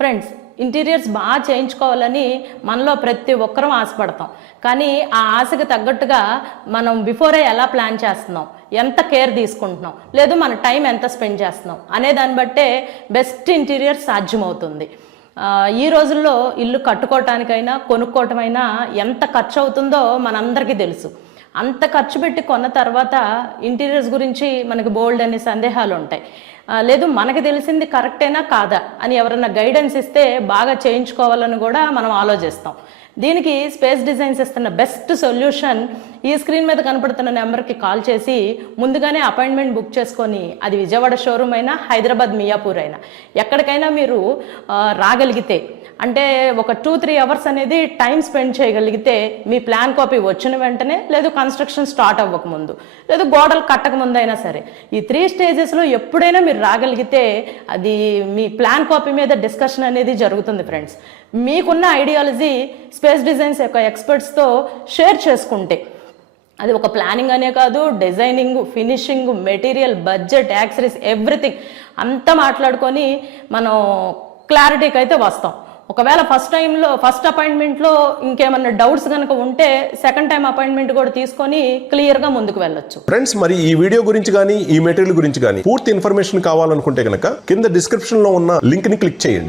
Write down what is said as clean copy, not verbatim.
Friends, interiors బాగా చేయించుకోవాలని మనలో ప్రతి ఒక్కరం ఆశపడతాం. కానీ ఆ ఆశకు తగ్గట్టుగా మనం బిఫోరే ఎలా ప్లాన్ చేస్తున్నాం, ఎంత కేర్ తీసుకుంటున్నాం, లేదు మన టైం ఎంత స్పెండ్ చేస్తున్నాం అనే దాన్ని బట్టే బెస్ట్ ఇంటీరియర్ సాధ్యమవుతుంది. ఈ రోజుల్లో ఇల్లు కట్టుకోవటానికైనా కొనుక్కోవటమైనా ఎంత ఖర్చు అవుతుందో మనందరికీ తెలుసు. అంత ఖర్చు పెట్టి కొన్న తర్వాత ఇంటీరియర్స్ గురించి మనకి బోల్డ్ అనే సందేహాలు ఉంటాయి. లేదు మనకు తెలిసింది కరెక్టేనా కాదా అని ఎవరన్నా గైడెన్స్ ఇస్తే బాగా చేయించుకోవాలని కూడా మనం ఆలోచిస్తాం. దీనికి స్పేస్ డిజైన్స్ ఇస్తున్న బెస్ట్ సొల్యూషన్ ఈ స్క్రీన్ మీద కనపడుతున్న నెంబర్కి కాల్ చేసి ముందుగానే అపాయింట్మెంట్ బుక్ చేసుకొని, అది విజయవాడ షోరూమ్ అయినా హైదరాబాద్ మియాపూర్ అయినా ఎక్కడికైనా మీరు రాగలిగితే, అంటే ఒక 2-3 అవర్స్ అనేది టైం స్పెండ్ చేయగలిగితే మీ ప్లాన్ కాపీ వచ్చిన వెంటనే, లేదు కన్స్ట్రక్షన్ స్టార్ట్ అవ్వకముందు, లేదు గోడలు కట్టకముందు అయినా సరే, ఈ 3 స్టేజెస్లో ఎప్పుడైనా మీరు రాగలిగితే అది మీ ప్లాన్ కాపీ మీద డిస్కషన్ అనేది జరుగుతుంది. ఫ్రెండ్స్, మీకున్న ఐడియాలజీ స్పేస్ డిజైన్స్ యొక్క ఎక్స్పర్ట్స్తో షేర్ చేసుకుంటే, అది ఒక ప్లానింగ్ అనే కాదు, designing, finishing, material, budget, accessories, everything అంతా మాట్లాడుకొని మనం క్లారిటీకి అయితే వస్తాం. ఒకవేళ ఫస్ట్ అపాయింట్మెంట్లో ఇంకేమన్నా డౌట్స్ కనుక ఉంటే సెకండ్ టైం అపాయింట్మెంట్ కూడా తీసుకొని క్లియర్గా ముందుకు వెళ్ళొచ్చు. ఫ్రెండ్స్, మరి ఈ వీడియో గురించి కానీ ఈ మెటీరియల్ గురించి కానీ పూర్తి ఇన్ఫర్మేషన్ కావాలనుకుంటే కనుక కింద డిస్క్రిప్షన్లో ఉన్న లింక్ని క్లిక్ చేయండి.